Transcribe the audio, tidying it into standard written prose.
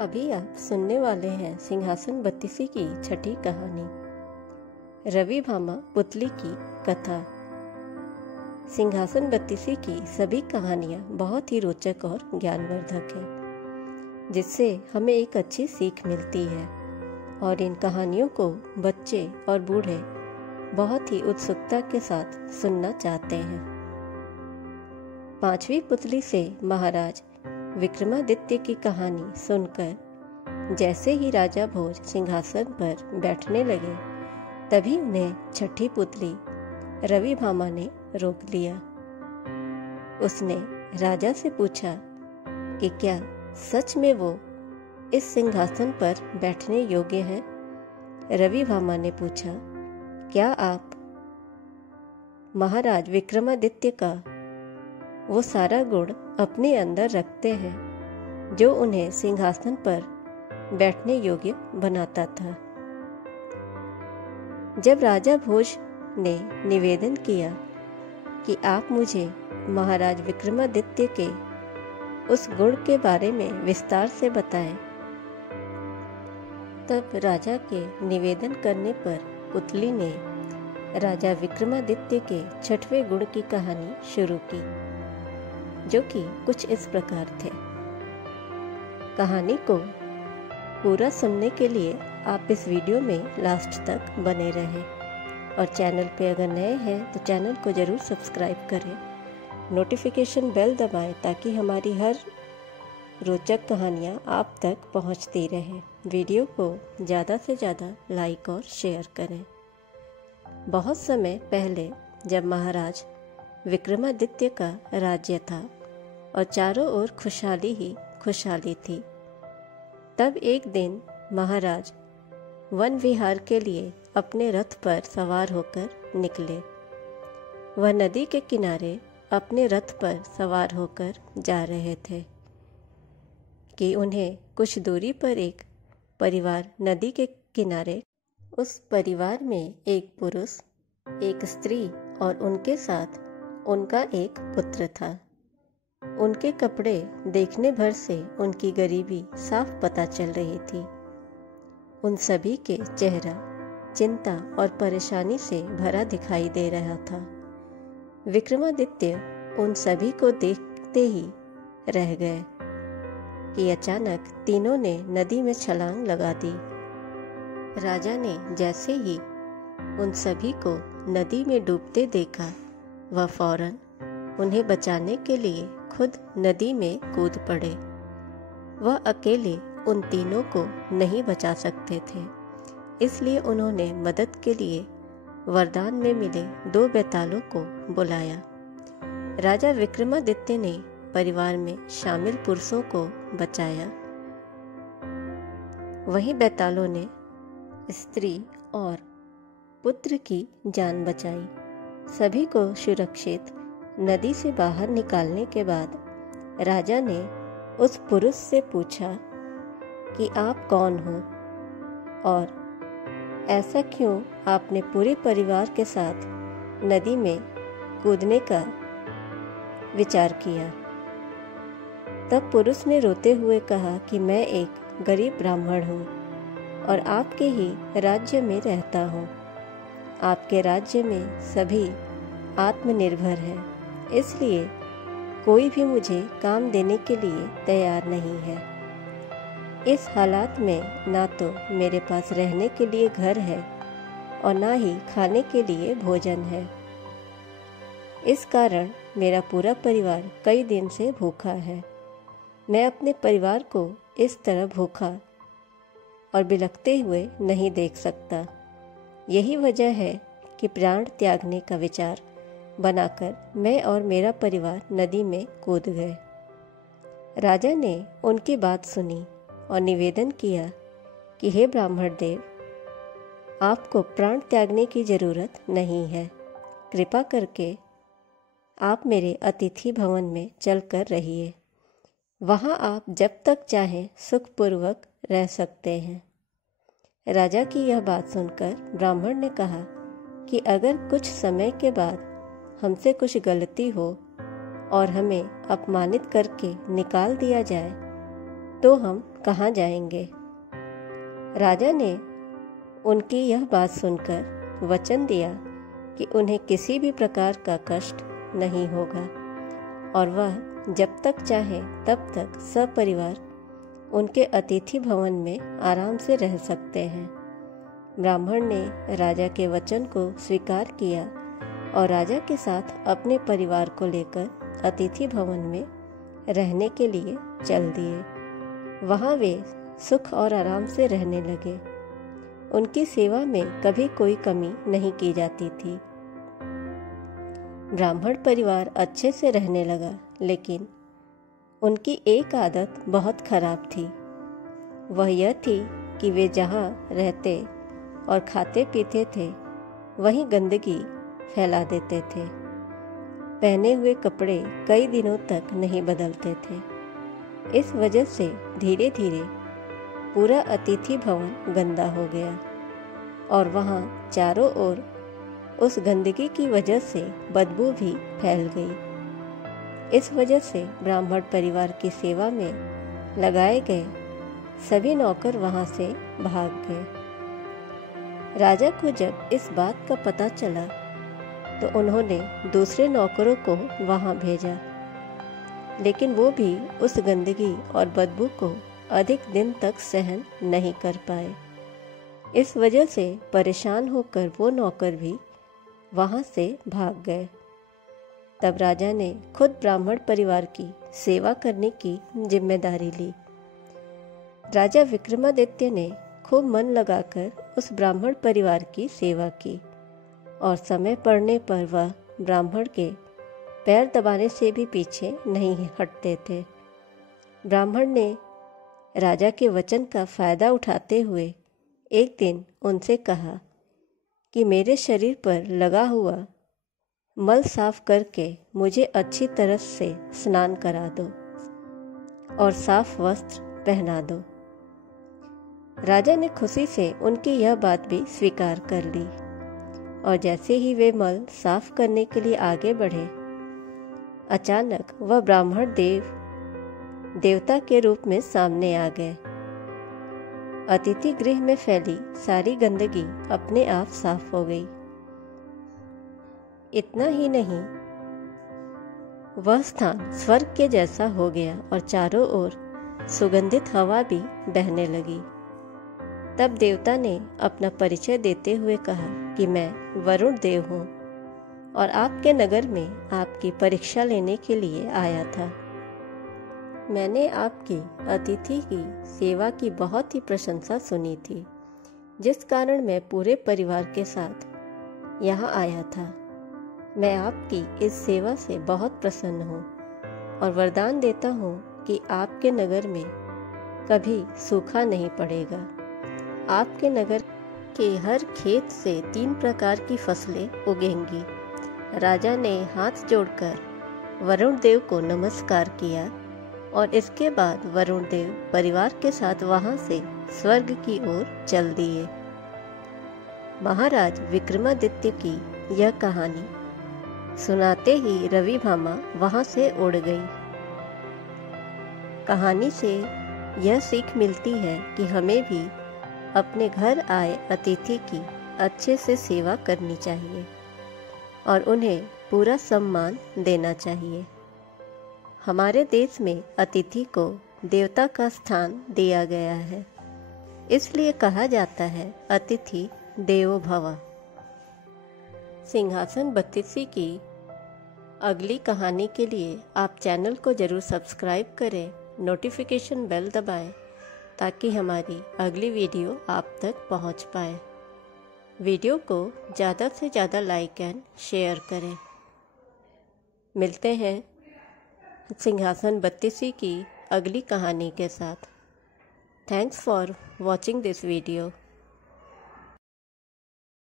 अभी आप सुनने वाले हैं सिंहासन बत्तीसी की छठी कहानी, रवि भामा पुतली की कथा। सिंहासन बत्तीसी की सभी कहानियाँ बहुत ही रोचक और ज्ञानवर्धक हैं, जिससे हमें एक अच्छी सीख मिलती है और इन कहानियों को बच्चे और बूढ़े बहुत ही उत्सुकता के साथ सुनना चाहते हैं। पांचवी पुतली से महाराज विक्रमादित्य की कहानी सुनकर जैसे ही राजा भोज सिंहासन पर बैठने लगे, तभी उन्हें छठी पुतली रवि भामा ने रोक लिया। उसने राजा से पूछा कि क्या सच में वो इस सिंहासन पर बैठने योग्य हैं? रवि भामा ने पूछा, क्या आप महाराज विक्रमादित्य का वो सारा गुण अपने अंदर रखते हैं जो उन्हें सिंहासन पर बैठने योग्य बनाता था? जब राजा भोज ने निवेदन किया कि आप मुझे महाराज विक्रमादित्य के उस गुण के बारे में विस्तार से बताएं, तब राजा के निवेदन करने पर पुतली ने राजा विक्रमादित्य के छठवें गुण की कहानी शुरू की, जो कि कुछ इस प्रकार थे। कहानी को पूरा सुनने के लिए आप इस वीडियो में लास्ट तक बने रहें और चैनल पे अगर नए हैं तो चैनल को ज़रूर सब्सक्राइब करें, नोटिफिकेशन बेल दबाएं ताकि हमारी हर रोचक कहानियाँ आप तक पहुँचती रहें। वीडियो को ज़्यादा से ज़्यादा लाइक और शेयर करें। बहुत समय पहले जब महाराज विक्रमादित्य का राज्य था और चारों ओर खुशहाली ही खुशहाली थी, तब एक दिन महाराज वन विहार के लिए अपने रथ पर सवार होकर निकले। वह नदी के किनारे अपने रथ पर सवार होकर जा रहे थे कि उन्हें कुछ दूरी पर एक परिवार नदी के किनारे, उस परिवार में एक पुरुष, एक स्त्री और उनके साथ उनका एक पुत्र था। उनके कपड़े देखने भर से उनकी गरीबी साफ पता चल रही थी। उन सभी के चेहरा चिंता और परेशानी से भरा दिखाई दे रहा था। विक्रमादित्य उन सभी को देखते ही रह गए कि अचानक तीनों ने नदी में छलांग लगा दी। राजा ने जैसे ही उन सभी को नदी में डूबते देखा, वह फौरन उन्हें बचाने के लिए खुद नदी में कूद पड़े। वह अकेले उन तीनों को नहीं बचा सकते थे, इसलिए उन्होंने मदद के लिए वरदान में मिले 2 बेतालों को बुलाया। राजा विक्रमादित्य ने परिवार में शामिल पुरुषों को बचाया, वहीं बेतालों ने स्त्री और पुत्र की जान बचाई। सभी को सुरक्षित नदी से बाहर निकालने के बाद राजा ने उस पुरुष से पूछा कि आप कौन हो और ऐसा क्यों आपने पूरे परिवार के साथ नदी में कूदने का विचार किया? तब पुरुष ने रोते हुए कहा कि मैं एक गरीब ब्राह्मण हूँ और आपके ही राज्य में रहता हूँ। आपके राज्य में सभी आत्मनिर्भर हैं, इसलिए कोई भी मुझे काम देने के लिए तैयार नहीं है। इस हालात में ना तो मेरे पास रहने के लिए घर है और ना ही खाने के लिए भोजन है। इस कारण मेरा पूरा परिवार कई दिन से भूखा है। मैं अपने परिवार को इस तरह भूखा और बिलखते हुए नहीं देख सकता। यही वजह है कि प्राण त्यागने का विचार बनाकर मैं और मेरा परिवार नदी में कूद गए। राजा ने उनकी बात सुनी और निवेदन किया कि हे ब्राह्मण देव, आपको प्राण त्यागने की जरूरत नहीं है। कृपा करके आप मेरे अतिथि भवन में चलकर रहिए। वहाँ आप जब तक चाहें सुखपूर्वक रह सकते हैं। राजा की यह बात सुनकर ब्राह्मण ने कहा कि अगर कुछ समय के बाद हमसे कुछ गलती हो और हमें अपमानित करके निकाल दिया जाए तो हम कहाँ जाएंगे। राजा ने उनकी यह बात सुनकर वचन दिया कि उन्हें किसी भी प्रकार का कष्ट नहीं होगा और वह जब तक चाहे तब तक सपरिवार उनके अतिथि भवन में आराम से रह सकते हैं। ब्राह्मण ने राजा के वचन को स्वीकार किया और राजा के साथ अपने परिवार को लेकर अतिथि भवन में रहने के लिए चल दिए। वहाँ वे सुख और आराम से रहने लगे। उनकी सेवा में कभी कोई कमी नहीं की जाती थी। ब्राह्मण परिवार अच्छे से रहने लगा, लेकिन उनकी एक आदत बहुत खराब थी। वह यह थी कि वे जहाँ रहते और खाते पीते थे वहीं गंदगी फैला देते थे। पहने हुए कपड़े कई दिनों तक नहीं बदलते थे। इस वजह से धीरे धीरे पूरा अतिथि भवन गंदा हो गया और वहाँ चारों ओर उस गंदगी की वजह से बदबू भी फैल गई। इस वजह से ब्राह्मण परिवार की सेवा में लगाए गए सभी नौकर वहाँ से भाग गए। राजा को जब इस बात का पता चला तो उन्होंने दूसरे नौकरों को वहाँ भेजा, लेकिन वो भी उस गंदगी और बदबू को अधिक दिन तक सहन नहीं कर पाए। इस वजह से परेशान होकर वो नौकर भी वहाँ से भाग गए। तब राजा ने खुद ब्राह्मण परिवार की सेवा करने की जिम्मेदारी ली। राजा विक्रमादित्य ने खूब मन लगाकर उस ब्राह्मण परिवार की सेवा की और समय पड़ने पर वह ब्राह्मण के पैर दबाने से भी पीछे नहीं हटते थे। ब्राह्मण ने राजा के वचन का फायदा उठाते हुए एक दिन उनसे कहा कि मेरे शरीर पर लगा हुआ मल साफ करके मुझे अच्छी तरह से स्नान करा दो और साफ वस्त्र पहना दो। राजा ने खुशी से उनकी यह बात भी स्वीकार कर ली और जैसे ही वे मल साफ करने के लिए आगे बढ़े, अचानक वह ब्राह्मण देवता के रूप में सामने आ गए। अतिथि गृह में फैली सारी गंदगी अपने आप साफ हो गई। इतना ही नहीं, वह स्थान स्वर्ग के जैसा हो गया और चारों ओर सुगंधित हवा भी बहने लगी। तब देवता ने अपना परिचय देते हुए कहा कि मैं वरुण देव हूँ और आपके नगर में आपकी परीक्षा लेने के लिए आया था। मैंने आपकी अतिथि की सेवा की बहुत ही प्रशंसा सुनी थी, जिस कारण मैं पूरे परिवार के साथ यहाँ आया था। मैं आपकी इस सेवा से बहुत प्रसन्न हूँ और वरदान देता हूँ कि आपके नगर में कभी सूखा नहीं पड़ेगा। आपके नगर के हर खेत से 3 प्रकार की फसलें उगेंगी। राजा ने हाथ जोड़कर वरुण देव को नमस्कार किया और इसके बाद वरुण देव परिवार के साथ वहां से स्वर्ग की ओर चल दिए। महाराज विक्रमादित्य की यह कहानी सुनाते ही रवि भामा वहां से उड़ गई। कहानी से यह सीख मिलती है कि हमें भी अपने घर आए अतिथि की अच्छे से सेवा करनी चाहिए और उन्हें पूरा सम्मान देना चाहिए। हमारे देश में अतिथि को देवता का स्थान दिया गया है, इसलिए कहा जाता है अतिथि देवो भव। सिंहासन बत्तीसी की अगली कहानी के लिए आप चैनल को ज़रूर सब्सक्राइब करें, नोटिफिकेशन बेल दबाएं ताकि हमारी अगली वीडियो आप तक पहुंच पाए। वीडियो को ज़्यादा से ज़्यादा लाइक एंड शेयर करें। मिलते हैं सिंहासन बत्तीसी की अगली कहानी के साथ। Thanks for watching this video.